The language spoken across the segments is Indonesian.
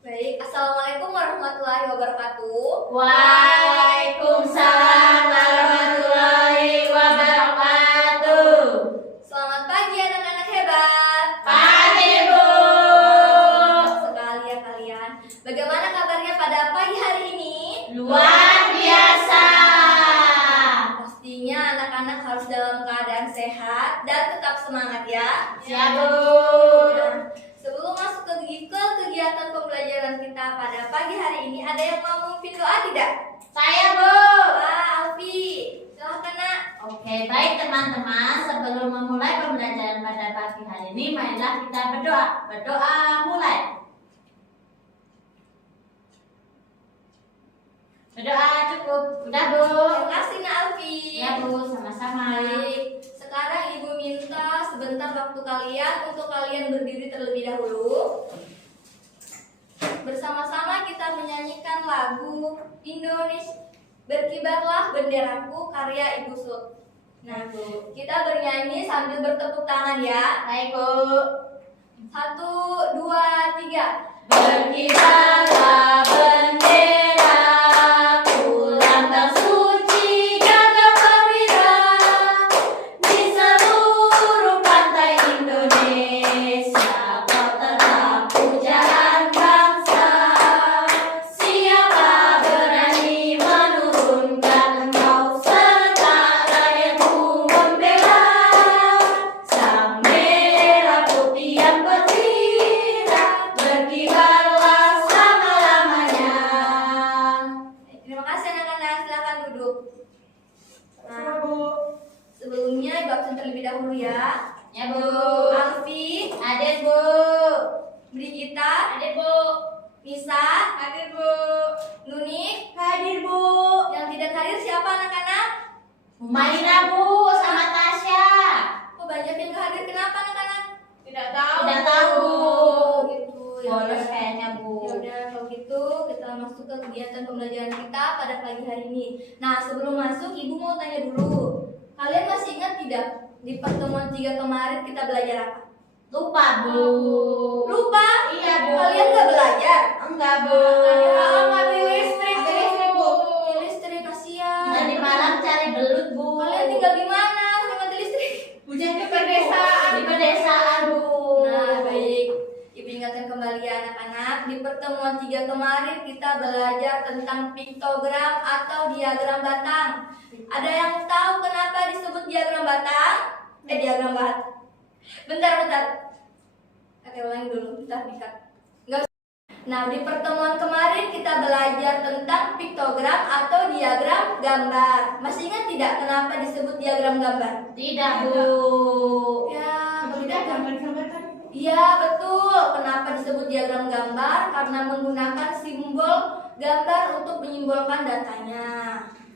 Baik, Assalamualaikum warahmatullahi wabarakatuh. Waalaikumsalam warahmatullahi wabarakatuh. Selamat pagi anak-anak hebat. Pagi, Bu. Sekali ya kalian. Bagaimana kabarnya pada pagi hari ini? Luar biasa. Pastinya anak-anak harus dalam keadaan sehat dan tetap semangat ya. Siap, Bu. Nah, sebelum masuk ke kegiatan pembelajaran kita pada pagi hari ini, ada yang mau memimpin doa tidak? Saya, Bu. Wah, Alfi, silahkan nak. Oke, baik teman-teman. Sebelum memulai pembelajaran pada pagi hari ini, marilah kita berdoa. Berdoa mulai. Berdoa cukup. Udah, Bu. Terima kasih nak Alfi. Ya, Bu, sama-sama. Baik, sekarang Ibu minta sebentar waktu kalian untuk kalian berdiri terlebih dahulu. Bersama-sama kita menyanyikan lagu Indonesia Berkibarlah Benderaku karya Ibu Sut. Nah, Bu. kita bernyanyi sambil bertepuk tangan ya. Baik, Bu. 1, 2, 3. Berkibarlah benderaku, lambang suci gagah perwira di seluruh pantai Indonesia. Kau tetap pujaan bangsa. Siapa berani menurunkan engkau, serta rakyatmu membela sang merah putih yang perwira, berkibarlah selama-lamanya. Terima kasih anak-anak, silakan duduk. Nah, sebelumnya Ibu absen terlebih dahulu ya. Ya, Bu. Alfi, Hadir, Bu. Brigita, Hadir, Bu. Nisa, Hadir, Bu. Nuni. Hadir, Bu. Yang tidak hadir siapa anak-anak? Humaira, Bu, sama Tasya. Kok banyak yang gak hadir? Kenapa anak-anak? Tidak tahu, Bu. Gitu ya. Bolos kayaknya, Bu. Ya udah, kalau gitu kita masuk ke kegiatan pembelajaran kita pada pagi hari ini. Nah, sebelum masuk, Ibu mau tanya dulu. Kalian masih ingat tidak di pertemuan 3 kemarin kita belajar apa? Lupa, Bu. Lupa? Iya, Bu. Kalian gak belajar? Enggak, Bu. Mati listrik, Bu. Listrik, kasihan. Tadi malam cari belut, Bu. Kalian tinggal di mana? Sampai mati listrik. Hujan di pedesaan. Di pedesaan, Bu. Nah, baik. Ibu ingatkan kembali ya anak-anak. Di pertemuan 3 kemarin kita belajar tentang piktogram atau diagram batang. Ada yang tahu kenapa disebut diagram batang? Diagram batang. Bentar. Oke, ulangi dulu. Bentar, dikat. Enggak. Nah, di pertemuan kemarin kita belajar tentang piktogram atau diagram gambar. Masih ingat tidak kenapa disebut diagram gambar? Tidak, Bu. Ya, Tidak, gambar kan? Iya, betul. Kenapa disebut diagram gambar? Karena menggunakan simbol gambar untuk menyimbolkan datanya.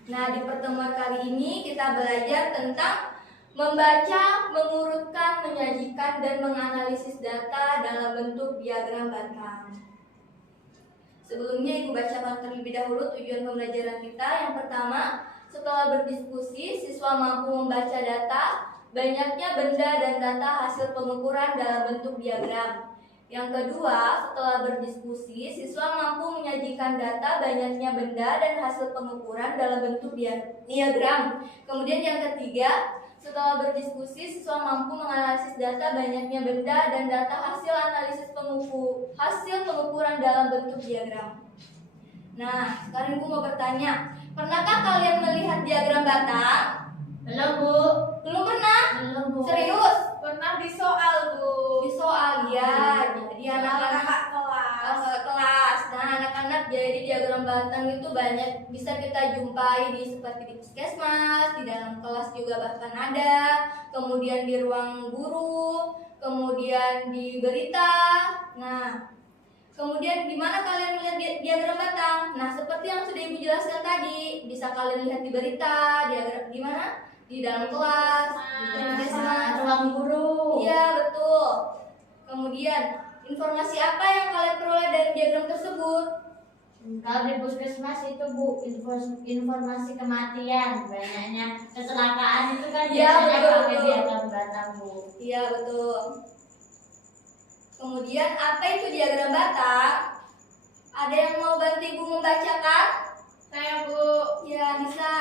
Nah, di pertemuan kali ini kita belajar tentang membaca, mengurutkan, menyajikan, dan menganalisis data dalam bentuk diagram batang. Sebelumnya Ibu bacakan terlebih dahulu tujuan pembelajaran kita. Yang pertama, setelah berdiskusi, siswa mampu membaca data, banyaknya benda dan data hasil pengukuran dalam bentuk diagram. Yang kedua, setelah berdiskusi, siswa mampu menyajikan data, banyaknya benda dan hasil pengukuran dalam bentuk diagram. Kemudian yang ketiga, setelah berdiskusi, siswa mampu menganalisis data, banyaknya benda dan data hasil analisis hasil pengukuran dalam bentuk diagram. Nah, sekarang Ibu mau bertanya, pernahkah kalian melihat diagram batang? Belum, Bu. Belum pernah? Belum, Bu. Serius? Pernah di soal, Bu. Di soal ya. Jadi anak-anak Kakak kelas. kelas. Nah, anak-anak jadi diagram batang itu banyak bisa kita jumpai seperti di puskesmas, di dalam kelas juga bahkan ada, kemudian di ruang guru, kemudian di berita. Nah, kemudian di mana kalian melihat diagram batang? Nah, seperti yang sudah Ibu jelaskan tadi, bisa kalian lihat di berita, diagram di mana? Di dalam kelas, di puskesmas, Ruang guru. Iya, betul. Kemudian, informasi apa yang kalian peroleh dari diagram tersebut? Kalau di puskesmas itu, Bu, informasi kematian, banyaknya kecelakaan itu kan Iya, biasanya betul, pakai betul. diagram batang, Bu. Iya, betul. Kemudian apa itu diagram batang? Ada yang mau bantu Ibu membacakan? Saya Bu. Ya, bisa.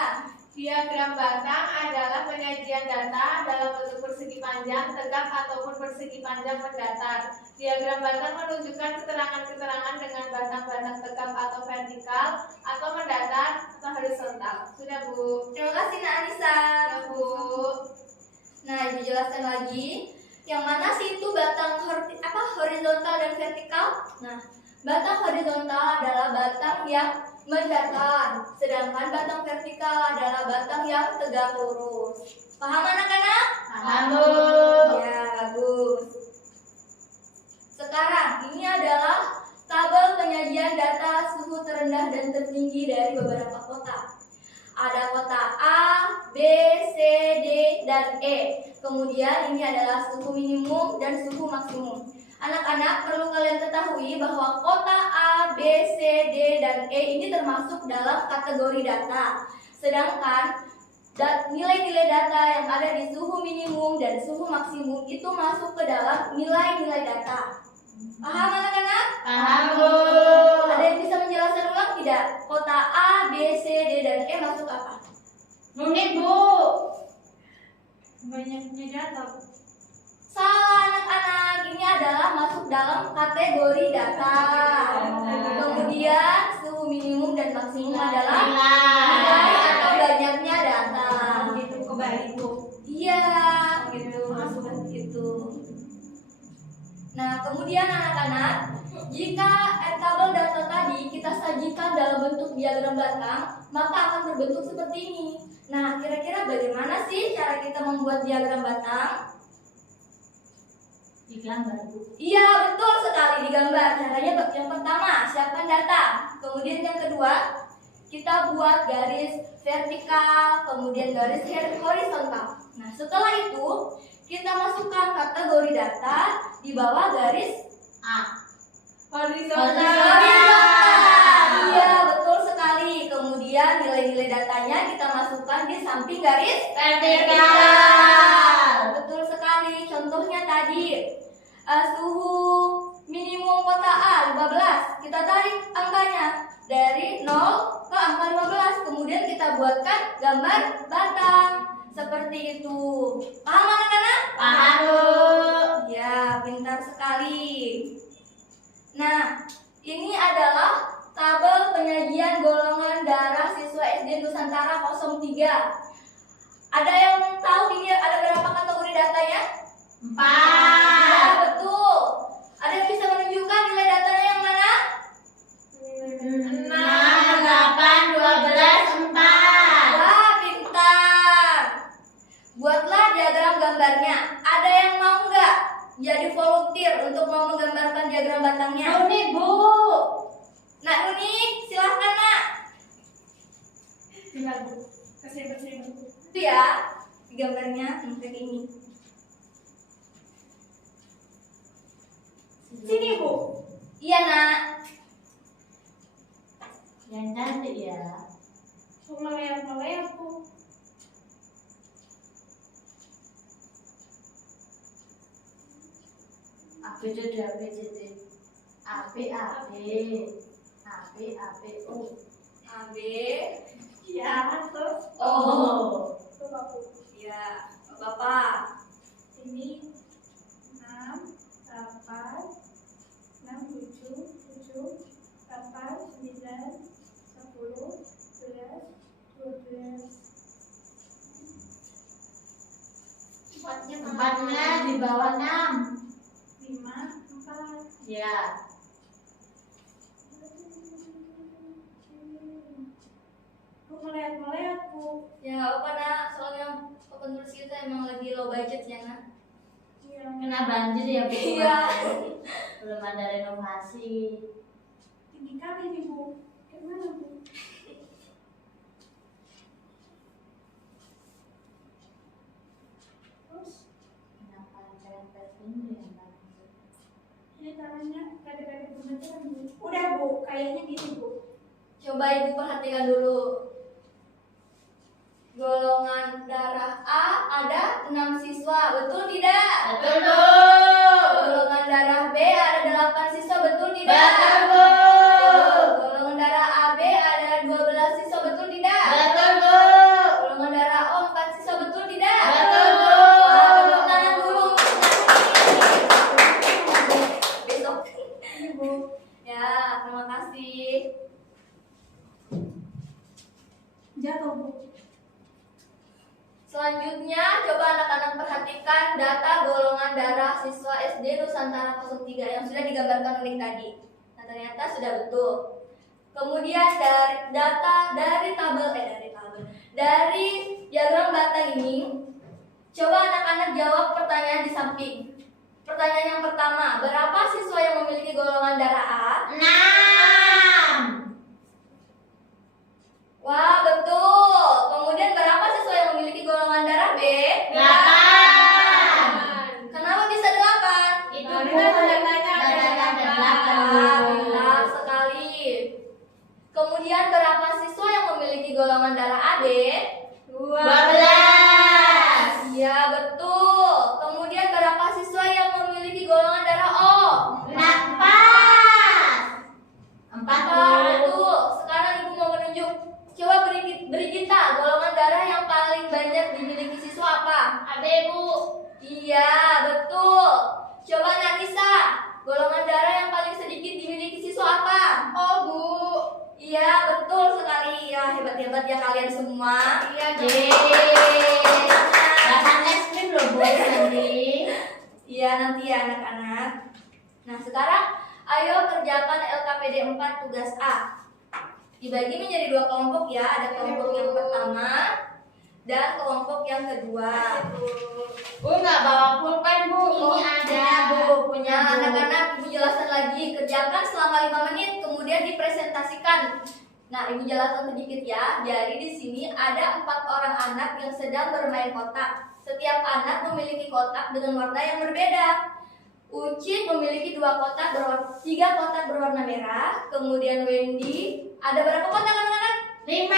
Diagram batang adalah penyajian data dalam bentuk persegi panjang, tegak, ataupun persegi panjang mendatar. Diagram batang menunjukkan keterangan-keterangan dengan batang-batang tegak atau vertikal, atau mendatar atau horizontal. Sudah Bu. Terima kasih Nak Anissa. Ya Bu. Nah, Ibu jelaskan lagi. Yang mana sih itu batang horizontal dan vertikal? Nah, batang horizontal adalah batang yang mendatar, sedangkan batang vertikal adalah batang yang tegak lurus. Paham anak-anak? Paham Bu. Ya, bagus. Sekarang ini adalah tabel penyajian data suhu terendah dan tertinggi dari beberapa kota. Ada kota A, B, C, D, dan E. Kemudian ini adalah suhu minimum dan suhu maksimum. Anak-anak perlu kalian ketahui bahwa kota A, B, C, D, dan E ini termasuk dalam kategori data. Sedangkan nilai-nilai data yang ada di suhu minimum dan suhu maksimum itu masuk ke dalam nilai-nilai data. Paham anak-anak? Paham Bu. Ada yang bisa menjelaskan ulang tidak? Kota A, B, C, D, dan E masuk apa? Unit Bu. Banyaknya data. Salah anak-anak, ini adalah masuk dalam kategori data. Kemudian suhu minimum dan maksimum adalah nilai atau banyaknya data. Gitu kebalik Bu. Iya, gitu masuk itu. Nah, kemudian anak-anak, jika tabel data tadi kita sajikan dalam bentuk diagram batang, maka akan berbentuk seperti ini. Nah, kira-kira bagaimana sih cara kita membuat diagram batang? Digambar Bu. Iya, betul sekali digambar. Caranya yang pertama, siapkan data. Kemudian yang kedua, kita buat garis vertikal, kemudian garis horizontal. Nah, setelah itu kita masukkan kategori data di bawah garis A. horizontal. Iya, betul sekali. Kemudian nilai-nilai datanya kita masukkan di samping garis Vertikal. Betul sekali. Contohnya tadi suhu minimum kota A 15. Kita tarik angkanya dari 0 ke angka 15. Kemudian kita buatkan gambar batang seperti itu. Paham anak-anak? Paham Bu. Ya, pintar sekali. Nah, ini adalah tabel penyajian golongan darah siswa SD Nusantara 03. Ada yang tahu ini ada berapa kategori datanya? 4. Ya, betul. Ada yang bisa menunjukkan nilai datanya yang mana? 6, 8, 12, 4. Wah, pintar. Buatlah diagram gambarnya. Ada yang mau nggak jadi volunteer untuk mau menggambarkan diagram batangnya? Unit Bu. Nak Unik, silahkan nak. Bentar Bu. Kasih Bu. Itu ya, gambarnya seperti ini. Sini Bu. Iya nak. Yang cantik ya. Melihat Bu. ABCD ABCD. AB AB. AB AB U. AB. Ya, terus Oh. coba Bu. Ya, Bapak. Ini 6, 8, 6, 7, 8, 9, 10, 11, 12. Empatnya di bawah 6. 5, 4. Ya. Bu melihat Bu. Ya nggak apa nak, soalnya open terus kita emang lagi low budget ya nak. Iya. Kena banjir ya Bu. Iya. Belum ada renovasi. Tinggi kali nih Bu. Gimana Bu? Terus Kenapa tempel ini ya Mbak? ini tangannya kadang-kadang beneran Bu. Udah Bu, kayaknya gini Bu. Coba ibu perhatikan dulu. Golongan darah A ada 6 siswa, betul tidak? Betul Bu. Golongan darah B ada 8 siswa, betul tidak? Betul Bu. Bu. Ya, terima kasih. Jatuh, Bu. Selanjutnya, coba anak-anak perhatikan data golongan darah siswa SD Nusantara 03 yang sudah digambarkan unik tadi. Nah, ternyata sudah betul. Kemudian dari diagram batang ini, coba anak-anak jawab pertanyaan di samping. Pertanyaan yang pertama, berapa siswa yang memiliki golongan darah A? 6. Wah, betul. Kemudian berapa siswa yang memiliki golongan darah B? 8. Kenapa bisa 8? Itu Karena datanya ada delapan. Ah, pintar sekali. Kemudian berapa siswa yang memiliki golongan darah AB? 12. Iya, betul. Kemudian berapa siswa yang memiliki golongan darah O? 4. 4, Bu. Betul. Sekarang Ibu mau menunjuk. Coba beri kita golongan darah yang paling banyak dimiliki siswa apa? AB, Bu. Iya, betul. Coba Nanisa, golongan darah yang paling sedikit dimiliki siswa apa? O, Bu. Iya, betul sekali. Ya, hebat-hebat ya kalian semua. Iya, Bu. Yeay. Dapat es krim loh, Bu, nanti. Iya, nanti ya anak-anak. Nah, sekarang ayo kerjakan LKPD 4 tugas A. Dibagi menjadi 2 kelompok ya. Ada kelompok yang pertama dan kelompok yang kedua. Bu, nggak bawa pulpen, Bu. Ini ada, Bu. Punya Nah, Bu. anak-anak Ibu jelaskan lagi. Kerjakan selama 5 menit, kemudian dipresentasikan. Nah, Ibu jelaskan sedikit ya. Jadi di sini ada 4 orang anak yang sedang bermain kotak. Setiap anak memiliki kotak dengan warna yang berbeda. Uci memiliki 3 kotak berwarna merah. Kemudian Wendy, ada berapa kotak anak-anak? 5.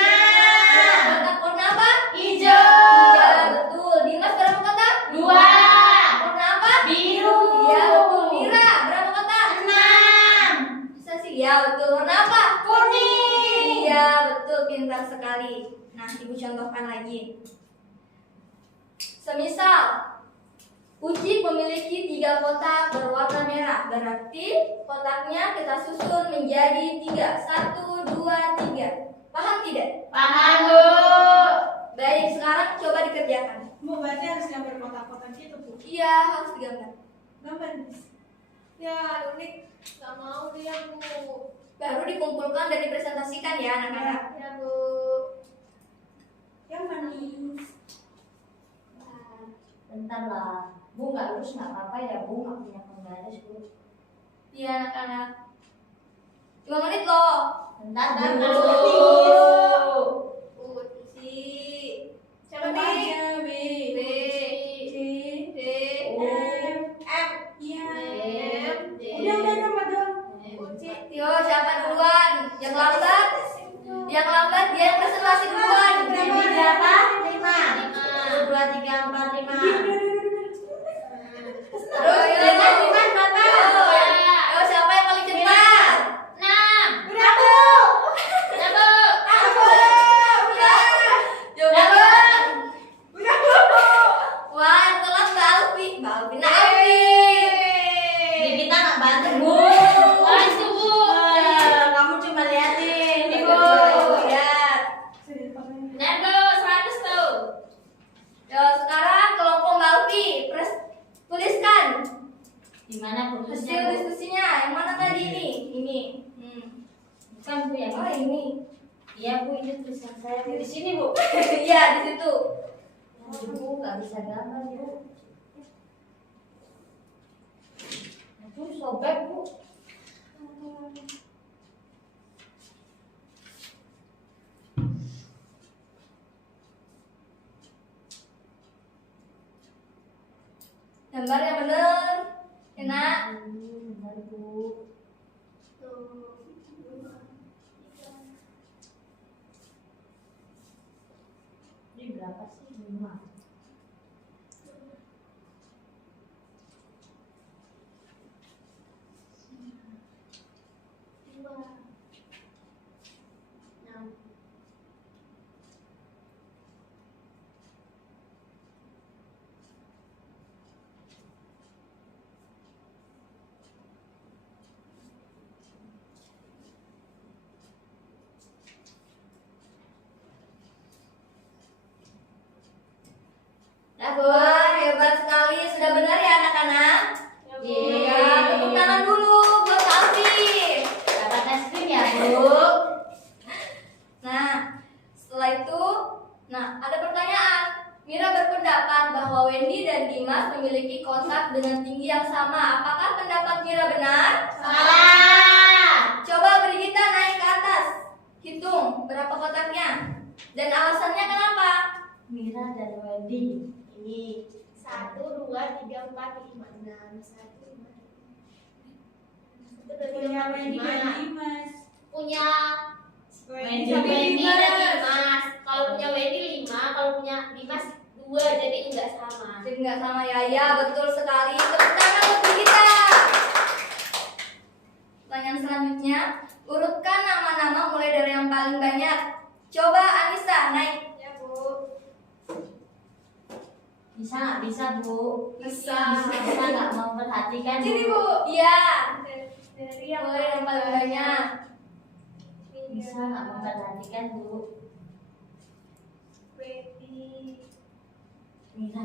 Kotak warna apa? Hijau. Iya, betul. Dimas berapa kotak? 2. Warna apa? Biru. Iya, betul. Mira berapa kotak? 6. Bisa sih ya, betul. Warna apa? Kuning. Iya, betul. Pintar sekali. Nah, Ibu contohkan lagi. Semisal Uci memiliki 3 kotak berwarna merah. Berarti kotaknya kita susun menjadi 3. 1, 2, 3. Paham tidak? Paham, Bu. Baik, sekarang coba dikerjakan. Bu, berarti harus gambar kotak-kotak gitu, Bu. Iya, harus digambar. Gambar, Miss. Ya, unik. Gak mau dia, Bu. Baru dikumpulkan dan dipresentasikan ya anak-anak. Ya, Bu. Yang manis. Bentar lah. Bu, nggak lurus nggak apa-apa ya, Bu. Nggak punya penggaris, Bu. Iya anak-anak. 5 menit loh. Bentar, Bentar, Bu. Uci. Siapa Coba nih? aja, B. B. C. D. M. M. Iya. M. D. Udah, nama doang. Uci. Yo, siapa duluan? Yang lambat? Yang lambat dia yang presentasi duluan. Jadi berapa? 5. 1, 2, 3, 4, 5. Terus Dengan Dimas berapa? Yo, siapa yang paling cepat? 6. Udah, Bu. Udah, Bu. Udah. Yo, Udah, Bu. Udah, Bu. Wah, yang telat Mbak Alfi. Mbak Alfi, nah Alfi. Jadi kita nggak bantu, Bu. Bantu, Bu. Kamu cuma liatin. Ibu, lihat. Benar, Bu. 100 tuh. Yo, sekarang kelompok Mbak Alfi, tuliskan Gimana, Bu? hasil diskusinya. Yang mana tadi ini? Ini. Bukan, Bu, yang Oh, ini. ini. Iya, Bu, ini tulisan saya. Bu, di sini, Bu. Iya, di situ. Bu, nggak bisa gambar, Bu. Bu, sobek, Bu. Gambar yang bener. Enak. Benar, Bu. Ini berapa sih? 5. Wah, hebat sekali. Sudah benar ya anak-anak? Ya, tepuk tangan dulu buat Afi. Dapat es krim ya, Bu? Nah, setelah itu, ada pertanyaan. Mira berpendapat bahwa Wendy dan Dimas memiliki kontak dengan tinggi yang sama. Apakah pendapat Mira benar? Salah. Coba Brigita naik ke atas. Hitung berapa kotaknya. Dan alasannya kenapa? Mira dan Wendy. Ini 1, 2, 3, 4, 5, 6, 1, 2, 3, 4, 5, 6. Punya Wendy dan Dimas. Punya Wendy Wendy dan dan Dimas. Kalau punya Wendy 5, kalau punya Dimas 2, jadi enggak sama. Jadi nggak sama ya? Ya, betul sekali. Tepuk tangan untuk Brigita. Pertanyaan selanjutnya, urutkan nama-nama mulai dari yang paling banyak. Coba Anissa naik. Ya, Bu. Bisa nggak bisa, Bu? Bisa. Bisa nggak memperhatikan, Sini Bu. Iya. Dari yang Mulai yang paling banyak. Bisa nggak memperhatikan, Bu? Wendy. Mira.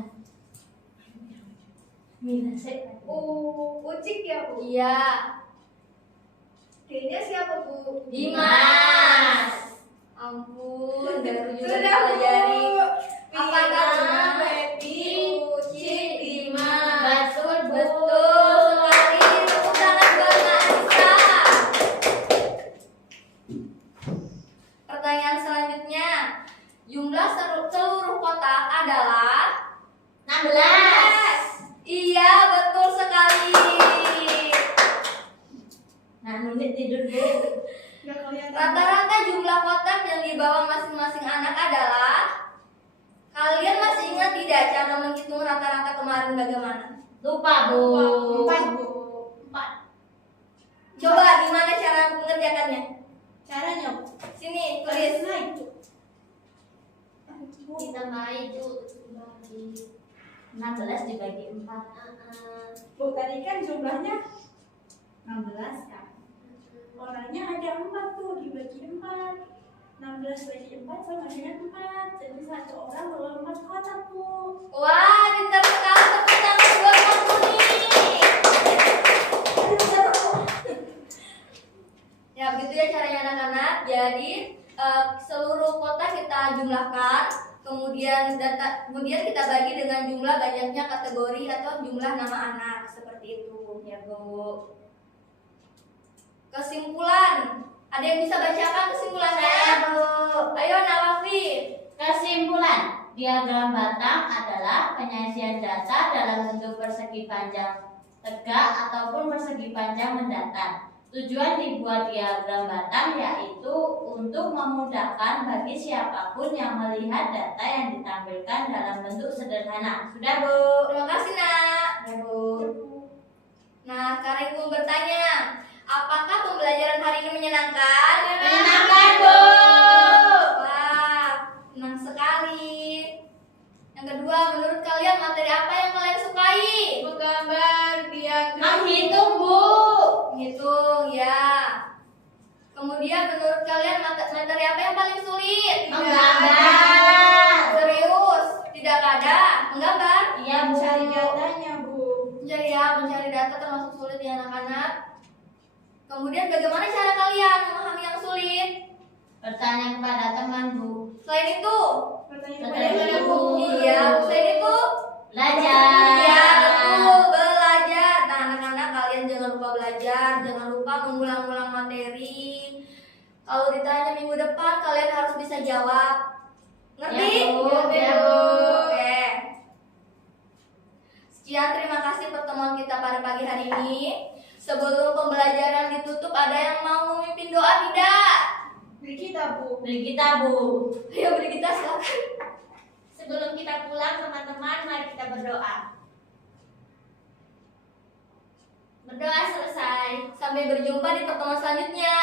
Mira sih. Ucik ya, Bu? Iya. D-nya siapa, Bu? Dimas. Ampun, baru juga Sudah, Bu. dipelajari. Mira, Apakah benar? Wendy, Ucik, Dimas. Betul, Bu. Betul sekali. Tepuk tangan buat Anissa. Pertanyaan selanjutnya, jumlah seluruh kotak adalah 16. Iya, betul sekali. Nah, Nunik tidur, Bu. Nggak kelihatan. Rata-rata jumlah kotak yang dibawa masing-masing anak adalah. Kalian masih ingat tidak cara menghitung rata-rata kemarin bagaimana? Lupa, Bu. 4, Bu. 4. Coba gimana cara mengerjakannya? Caranya, Bu. Sini, tulis. Naik, Bu. Ditambahin itu bagi 16 dibagi 4. Bu, tadi kan jumlahnya 16 kan. Orangnya ada 4 tuh, dibagi 4. 16 bagi 4 sama dengan 4. Jadi satu orang bawa 4 kotak, Bu. Wah, pintar sekali. Tepuk tangan buat Murni. Ya, begitu ya caranya anak-anak. Jadi seluruh kotak kita jumlahkan, kemudian kita bagi dengan jumlah banyaknya kategori atau jumlah nama anak seperti itu, ya Bu. Kesimpulan, ada yang bisa bacakan kesimpulannya? Saya, Bu. Ayo Nawafi. Kesimpulan, diagram batang adalah penyajian data dalam bentuk persegi panjang tegak ataupun persegi panjang mendatar. Tujuan dibuat diagram batang yaitu untuk memudahkan bagi siapapun yang melihat data yang ditampilkan dalam bentuk sederhana. Sudah, Bu? Terima kasih Nak. Ya, Bu. Nah, sekarang Ibu bertanya, apakah pembelajaran hari ini menyenangkan? Menyenangkan, Bu. Wah, senang sekali. Yang kedua, menurut kalian materi apa yang kalian sukai? Menggambar diagram. Menghitung, Bu. Hitung ya. Kemudian menurut kalian materi apa yang paling sulit? Menggambar. Serius? Tidak ada? Menggambar? Iya, Bu. Cari datanya, Bu. Mencari data termasuk sulit ya anak-anak. Kemudian bagaimana cara kalian memahami yang sulit? Bertanya kepada teman, Bu. Selain itu, Bertanya Bertanya kepada kepada Bu. Bu. iya, selain itu, Belajar. iya betul, belajar. Nah anak-anak kalian jangan lupa belajar, jangan lupa mengulang-ulang materi. Kalau ditanya minggu depan kalian harus bisa jawab. Ngerti? Ya, Bu. Ngerti, Ya, Bu. Bu. Oke. Sekian, terima kasih pertemuan kita pada pagi hari ini. Sebelum pembelajaran ditutup, ada yang mau memimpin doa tidak? Beri kita, Bu. Beri kita, Bu. Ayo beri kita silakan. Sebelum kita pulang teman-teman, mari kita berdoa. Berdoa selesai. Sampai berjumpa di pertemuan selanjutnya.